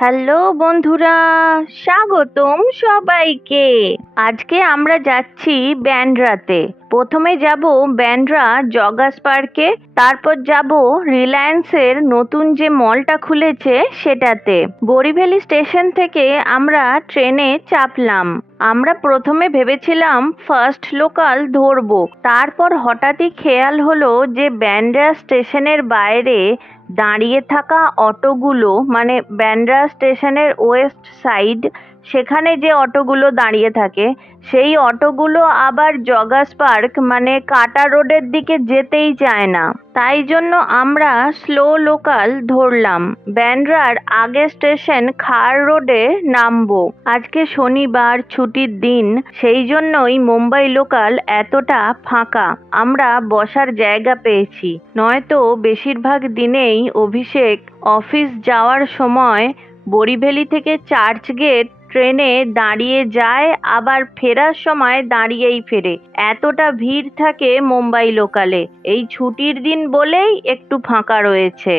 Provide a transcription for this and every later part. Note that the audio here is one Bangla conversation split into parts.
হ্যালো বন্ধুরা, স্বাগতম সবাইকে। আজকে আমরা যাচ্ছি ব্যান্ড্রাতে। প্রথমে যাব ব্যান্ড্রা জগাস পার্কে, তারপর যাব রিলায়েন্সের নতুন যে মলটা খুলেছে সেটাতে। বরিভ্যালি স্টেশন থেকে আমরা ট্রেনে চাপলাম। আমরা প্রথমে ভেবেছিলাম ফার্স্ট লোকাল ধরবো, তারপর হঠাৎই খেয়াল হলো যে ব্যান্ড্রা স্টেশনের বাইরে দাঁড়িয়ে থাকা অটোগুলো, মানে ব্যান্ড্রা স্টেশনের ওয়েস্ট সাইড, সেখানে যে অটোগুলো দাঁড়িয়ে থাকে সেই অটোগুলো আবার জগাস পার্ক মানে কাটা রোডের দিকে যেতেই চায় না। তাই জন্য আমরা স্লো লোকাল ধরলাম। ব্যান্ড্রার আগের স্টেশন খার রোডে নামবো। আজকে শনিবার, ছুটির দিন, সেই জন্যই মুম্বাই লোকাল এতটা ফাঁকা। আমরা বসার জায়গা পেয়েছি, নয়তো বেশিরভাগ দিনেই অভিষেক অফিস যাওয়ার সময় বরিভ্যালি থেকে চার্চ গেট ট্রেনে দাঁড়িয়ে যায়, আবার ফেরার সময় দাঁড়িয়েই ফেরে। এতটা ভিড় থাকে মুম্বাই লোকালে। এই ছুটির দিন বলেই একটু ফাঁকা রয়েছে।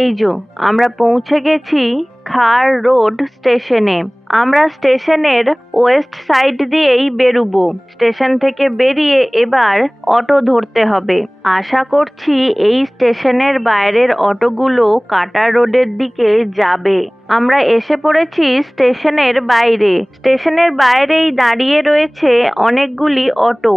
এই যো আমরা পৌঁছে গেছি খার রোড স্টেশনে। আমরা স্টেশনের ওয়েস্ট সাইড দিয়েই বেরুবো। স্টেশন থেকে বেরিয়ে এবার অটো ধরতে হবে। আশা করছি এই স্টেশনের বাইরের অটোগুলো কাটা রোডের দিকে যাবে। আমরা এসে পড়েছি স্টেশনের বাইরে। স্টেশনের বাইরেই দাঁড়িয়ে রয়েছে অনেকগুলি অটো।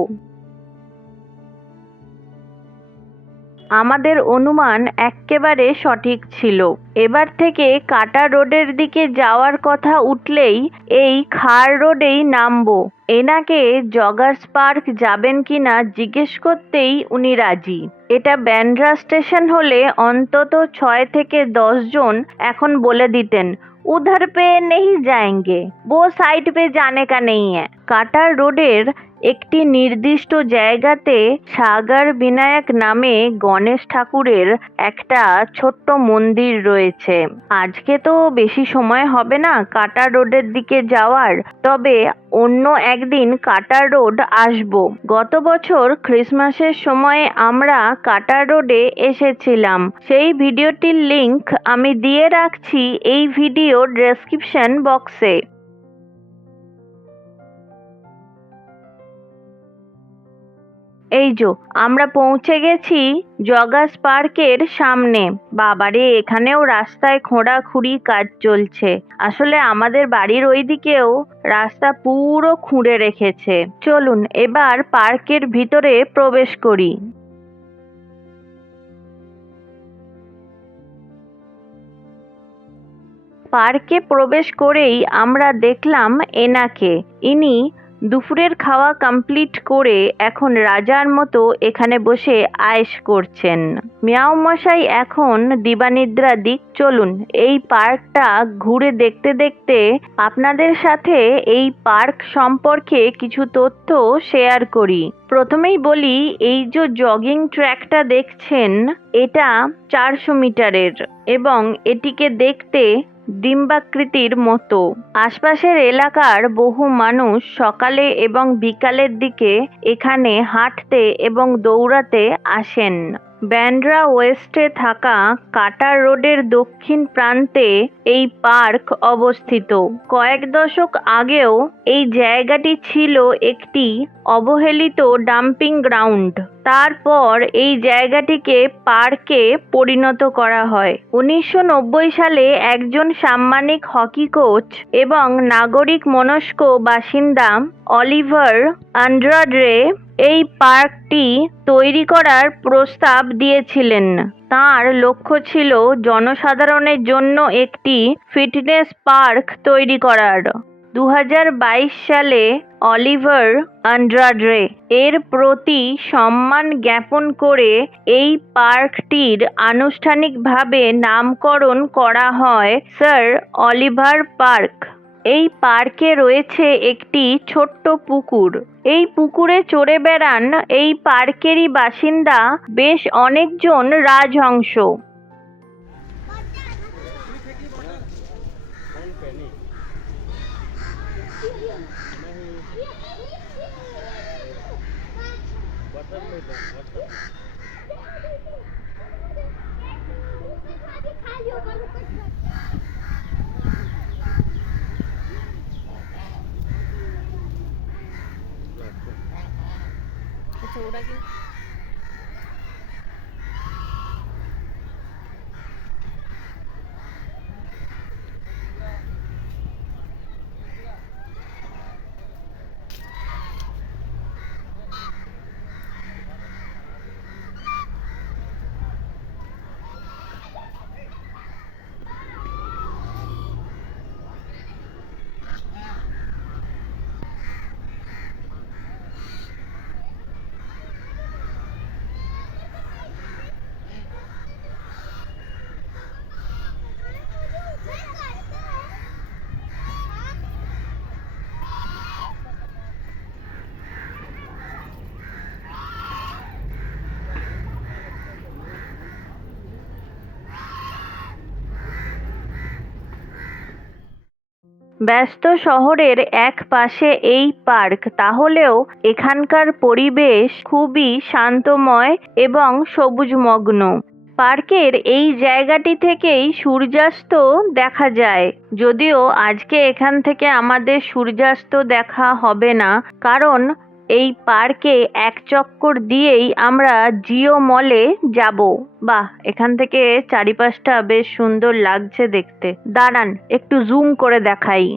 আমাদের অনুমান এক্কেবারে সঠিক ছিল। এবার থেকে কাটা রোডের দিকে যাওয়ার কথা উঠলেই এই খার রোডেই নামবো। এনাকে জগার্স পার্ক যাবেন কিনা জিজ্ঞেস করতেই উনি রাজি। এটা ব্যান্ড্রা স্টেশন হলে অন্তত 6 থেকে 10 জন এখন বলে দিতেন, উধার পে নেই যায়েঙ্গে, वो সাইড পে জানে কা নেই হ্যায়। কাটা রোডের একটি নির্দিষ্ট জায়গাতে সাগর বিনায়ক নামে গণেশ ঠাকুরের একটা ছোট্ট মন্দির রয়েছে। আজকে তো বেশি সময় হবে না কাটা রোডের দিকে যাওয়ার, তবে অন্য একদিন কাটা রোড আসবো। গত বছর ক্রিসমাসের সময় আমরা কাটা রোডে এসেছিলাম। সেই ভিডিওটির লিংক আমি দিয়ে রাখছি এই ভিডিওর ডেসক্রিপশন বক্সে। এই যো আমরা পৌঁছে গেছি জগাস পার্কের সামনে। বাবারে, এখানেও রাস্তায় খোঁড়াখুড়ি কাজ চলছে। আসলে আমাদের বাড়ির ওইদিকেও রাস্তা পুরো খুঁড়ে রেখেছে। চলুন এবার পার্কের ভিতরে প্রবেশ করি। পার্কে প্রবেশ করেই আমরা দেখলাম এনাকে। ইনি দুপুরের খাওয়া কমপ্লিট করে এখন রাজার মতো এখানে বসে আয়েশ করছেন। মিয়াও মশাই এখন দিবানিদ্রা দিক। চলুন এই পার্কটা ঘুরে দেখতে দেখতে আপনাদের সাথে এই পার্ক সম্পর্কে কিছু তথ্য শেয়ার করি। প্রথমেই বলি, এই যে জগিং ট্র্যাকটা দেখছেন এটা 400 মিটারের এবং এটিকে দেখতে ডিম্বাকৃতির মতো। আশপাশের এলাকার বহু মানুষ সকালে এবং বিকালের দিকে এখানে হাঁটতে এবং দৌড়াতে আসেন। ব্যান্ড্রা ওয়েস্টে থাকা কাটা রোডের দক্ষিণ প্রান্তে এই পার্ক অবস্থিত। কয়েক দশক আগেও এই জায়গাটি ছিল একটি অবহেলিত ডাম্পিং গ্রাউন্ড। তারপর এই জায়গাটিকে পার্কে পরিণত করা হয়। 1990 সালে একজন সাম্মানিক হকি কোচ এবং নাগরিক মনস্ক বাসিন্দা অলিভার আন্ড্রাডে এই পার্কটি তৈরি করার প্রস্তাব দিয়েছিলেন। তার লক্ষ্য ছিল জনসাধারণের জন্য একটি ফিটনেস পার্ক তৈরি করার। 2022 সালে অলিভার আন্ড্রাডে এর প্রতি সম্মান জ্ঞাপন করে এই পার্কটির আনুষ্ঠানিকভাবে নামকরণ করা হয় স্যার অলিভার পার্ক। এই পার্কে রয়েছে একটি ছোট্ট পুকুর। এই পুকুরে চড়ে বেড়ান এই পার্কেরই বাসিন্দা বেশ অনেকজন রাজহংস। ব্যস্ত শহরের এক পাশে এই পার্ক, তাহলেও এখানকার পরিবেশ খুবই শান্তময় এবং সবুজমগ্ন। পার্কের এই জায়গাটি থেকেই সূর্যাস্ত দেখা যায়, যদিও আজকে এখান থেকে আমাদের সূর্যাস্ত দেখা হবে না, কারণ এই পার্কে এক চক্কর দিয়েই আমরা জিও মলে যাব। বাহ, এখান থেকে চারিপাশটা বেশ সুন্দর লাগছে দেখতে। দাঁড়ান, একটু জুম করে দেখাই।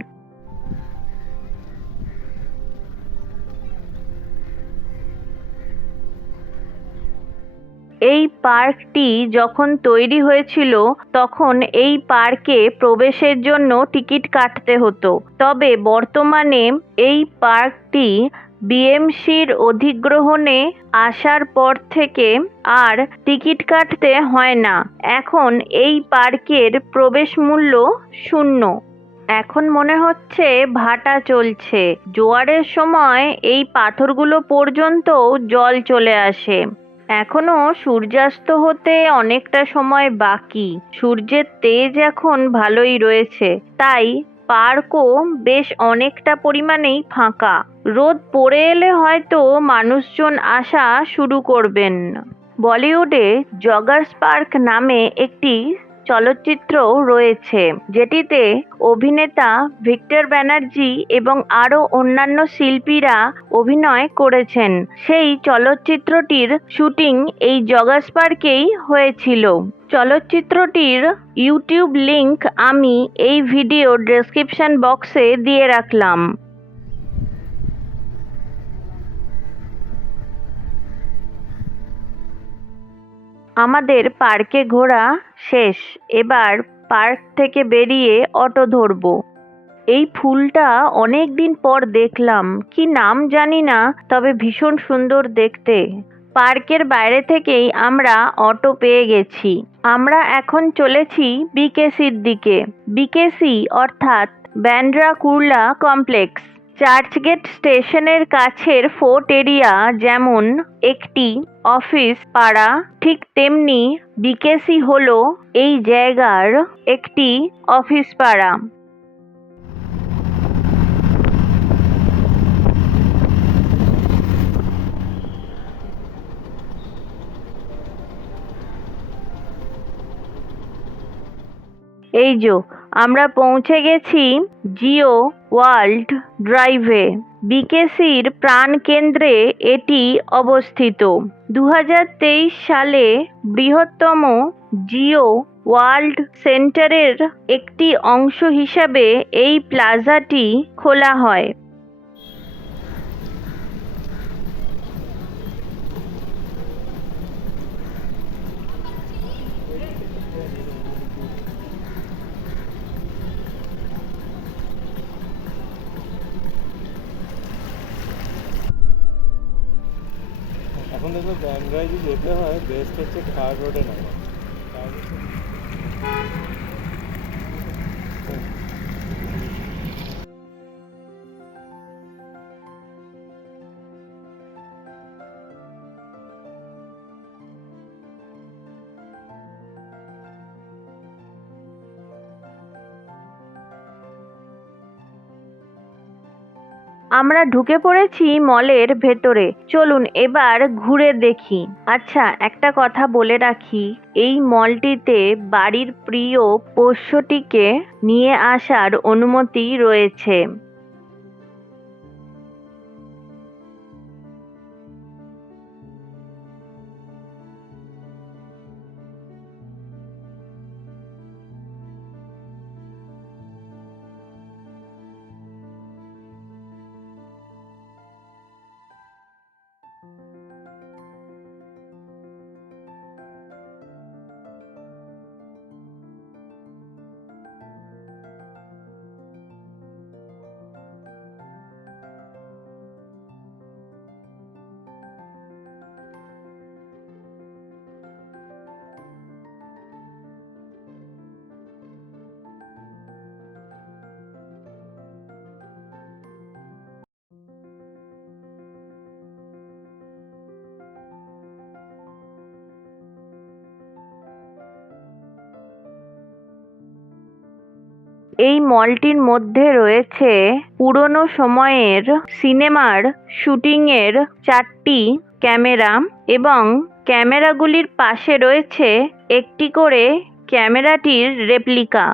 এই পার্কটি যখন তৈরি হয়েছিল তখন এই পার্কে প্রবেশের জন্য টিকিট কাটতে হতো, তবে বর্তমানে এই পার্কটি বিএমসির অধিগ্রহণে আসার পর থেকে আর টিকিট কাটতে হয় না। এখন এই পার্কের প্রবেশ মূল্য 0। এখন মনে হচ্ছে ভাটা চলছে। জোয়ারের সময় এই পাথরগুলো পর্যন্ত জল চলে আসে। এখনো সূর্যাস্ত হতে অনেকটা সময় বাকি। সূর্যের তেজ এখন ভালোই রয়েছে, তাই পার্কও বেশ অনেকটা পরিমাণেই ফাঁকা। রোদ পড়ে এলে হয়তো মানুষজন আসা শুরু করবেন। বলিউডে জগার্স পার্ক নামে একটি চলচ্চিত্র রয়েছে, যেটিতে অভিনেতা ভিক্টর ব্যানার্জি এবং আরও অন্যান্য শিল্পীরা অভিনয় করেছেন। সেই চলচ্চিত্রটির শুটিং এই জগার্স পার্কেই হয়েছিল। চলচ্চিত্রটির ইউটিউব লিংক আমি এই ভিডিও ডেসক্রিপশন বক্সে দিয়ে রাখলাম। আমাদের পার্কে ঘোরা শেষ। এবার পার্ক থেকে বেরিয়ে অটো ধরবো। এই ফুলটা অনেক দিন পর দেখলাম, কি নাম জানি না, তবে ভীষণ সুন্দর দেখতে। পার্কের বাইরে থেকেই আমরা অটো পেয়ে গেছি। আমরা এখন চলেছি বিকেসির দিকে। বিকেসি অর্থাৎ ব্যান্ড্রা কুর্লা কমপ্লেক্স। চার্চগেট স্টেশনের কাছের ফোর্ট এরিয়া যেমন একটি অফিস পাড়া, ঠিক তেমনি বিকেসি হলো এই জায়গার একটি অফিস পাড়া। এই যে আমরা পৌঁছে গেছি জিও ওয়ার্ল্ড ড্রাইভে। বিকেসির প্রাণকেন্দ্রে এটি অবস্থিত। 2023 সালে বৃহত্তম জিও ওয়ার্ল্ড সেন্টারের একটি অংশ হিসাবে এই প্লাজাটি খোলা হয়। এখন দেখো ব্যান্ড্রায় যদি যেতে হয় বেস্ট হচ্ছে থার্ড রোডে নামা। আমরা ঢুকে পড়েছি মলের ভেতরে। চলুন এবার ঘুরে দেখি। আচ্ছা, একটা কথা বলে রাখি, এই মলটিতে বাড়ির প্রিয় পোষ্যটিকে নিয়ে আসার অনুমতি রয়েছে। এই মলটির মধ্যে রয়েছে পুরনো সময়ের সিনেমার শুটিংয়ের 4টি ক্যামেরা এবং ক্যামেরাগুলির পাশে রয়েছে একটি করে ক্যামেরাটির রেপ্লিকা।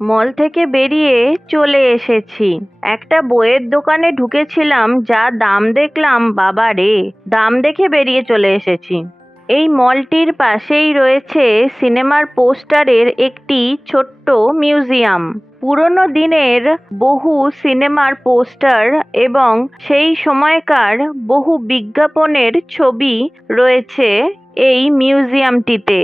মল থেকে বেরিয়ে চলে এসেছি। একটা বইয়ের দোকানে ঢুকেছিলাম, যা দাম দেখলাম, বাবা রে, দাম দেখে বেরিয়ে চলে এসেছি। এই মলটির পাশেই রয়েছে সিনেমার পোস্টারের একটি ছোট্ট মিউজিয়াম। পুরনো দিনের বহু সিনেমার পোস্টার এবং সেই সময়কার বহু বিজ্ঞাপনের ছবি রয়েছে এই মিউজিয়ামটিতে।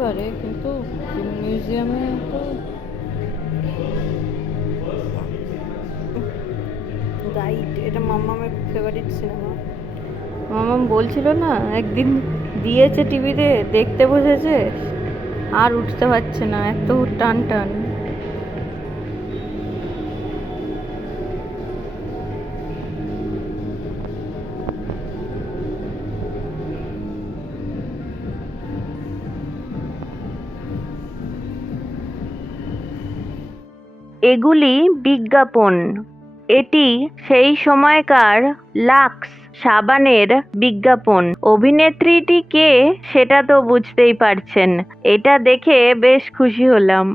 পারে, কিন্তু মিউজিয়ামে তো গাইড, এটা মামামের ফেভারিট সিনেমা। মামাম বলছিল না একদিন দিয়েছে টিভিতে, দেখতে বসেছে, আর উঠতে পারছে না, এত টান টান। এগুলি বিজ্ঞাপন। এটি সেই সময়কার লাক্স সাবানের বিজ্ঞাপন। অভিনেত্রীটি কে সেটা তো বুঝতেই পারছেন। এটা দেখে বেশ খুশি হলাম।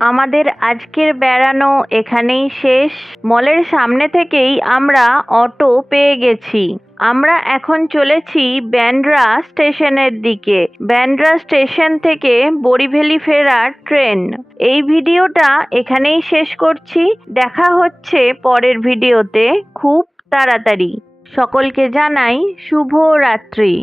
আমাদের আজকের বেড়ানো এখানেই শেষ। মলের সামনে থেকেই আমরা অটো পেয়ে গেছি। আমরা এখন চলেছি ব্যান্ড্রা স্টেশনের দিকে। ব্যান্ড্রা স্টেশন থেকে বরিভ্যালি ফেরার ট্রেন। এই ভিডিওটা এখানেই শেষ করছি। দেখা হচ্ছে পরের ভিডিওতে খুব তাড়াতাড়ি। সকলকে জানাই শুভ রাত্রি।